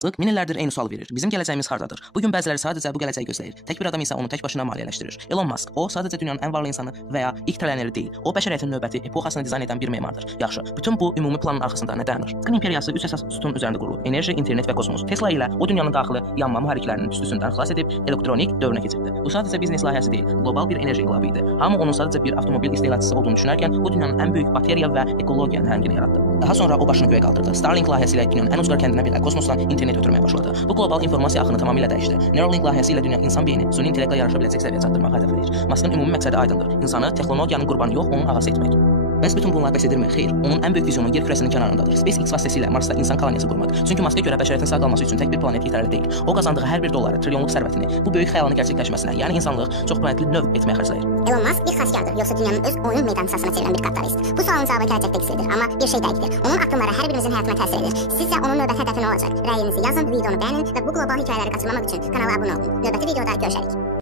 Min illərdir eyni sual verir. Bizim gələcəyimiz hardadır? Bugün bəziləri sadəcə bu gələcəyi gözləyir. Tək bir adam isə onu tək başına maliyyələşdirir. Elon Musk, o sadəcə dünyanın ən varlı insanı və ya ilk trilyoner deyil. O bəşəriyyətin növbəti epoxasını dizayn edən bir memardır. Yaxşı, bütün bu ümumi planın arxasında nə dayanır? Qın imperiyası 3 əsas sütun üzərində qurulur: enerji, internet və kosmos. Tesla ilə o dünyanın daxili yanma mühərriklərinin tüstüsündən xilas edib elektronik dövrünə keçirdi. Bu sadəcə biznes layihəsi deyil, qlobal bir enerji inqilabı idi. Hamı onun sadəcə bir avtomobil istehlakçısı olduğunu düşünərkən o dünyanın ən böyük bakteriya və ekologiya nəhəngini yaratdı. Daha sonra o başını göyə qaldırdı. Starlink layihəsi ilə dünyanın ən ucqar kəndinə belə kosmosdan internet ötürməyə başladı. Bu qlobal informasiya axını tamamilə dəyişdi. Neuralink layihəsi ilə dünya insan beyni süni intellektlə yarışa biləcək səviyyəyə çatdırmağı hədəfləyir. Maskın ümumi məqsədi aydındır: insanı texnologiyanın qurbanı yox, onun ağası etmək. Bəs bütün bunlar bəs edirmi? Xeyr. Onun ən böyük vizyonu yer kürəsinin kənarındadır. SpaceX vasitəsilə Marsda insan koloniyası qurmaq. Çünki Maska görə bəşəriyyətin sağ qalması üçün tək bir planet yetərli deyil. O qazandığı hər bir dolları, trilyonluq sərvətini bu böyük xəyalını gerçəkləşməsinə, yəni insanlıq çox planetli növ etməyə xərcləyir. Elon Musk bir xaskardır, yoxsa dünyanın öz oyun meydançasına çevirən bir kapitalist? Bu sualın cavabı gələcəkdə qislidir, amma bir şey dəqiqdir. Onun addımları hər birimizin həyatına təsir edir. Sizcə onun növbəti hədəfi nə olacaq? Rəyinizi yazın, videonu bəyənin və bu qlobal hekayələri qaçırmamaq üçün kanala abunə olun. Növbəti videoda görüşərik.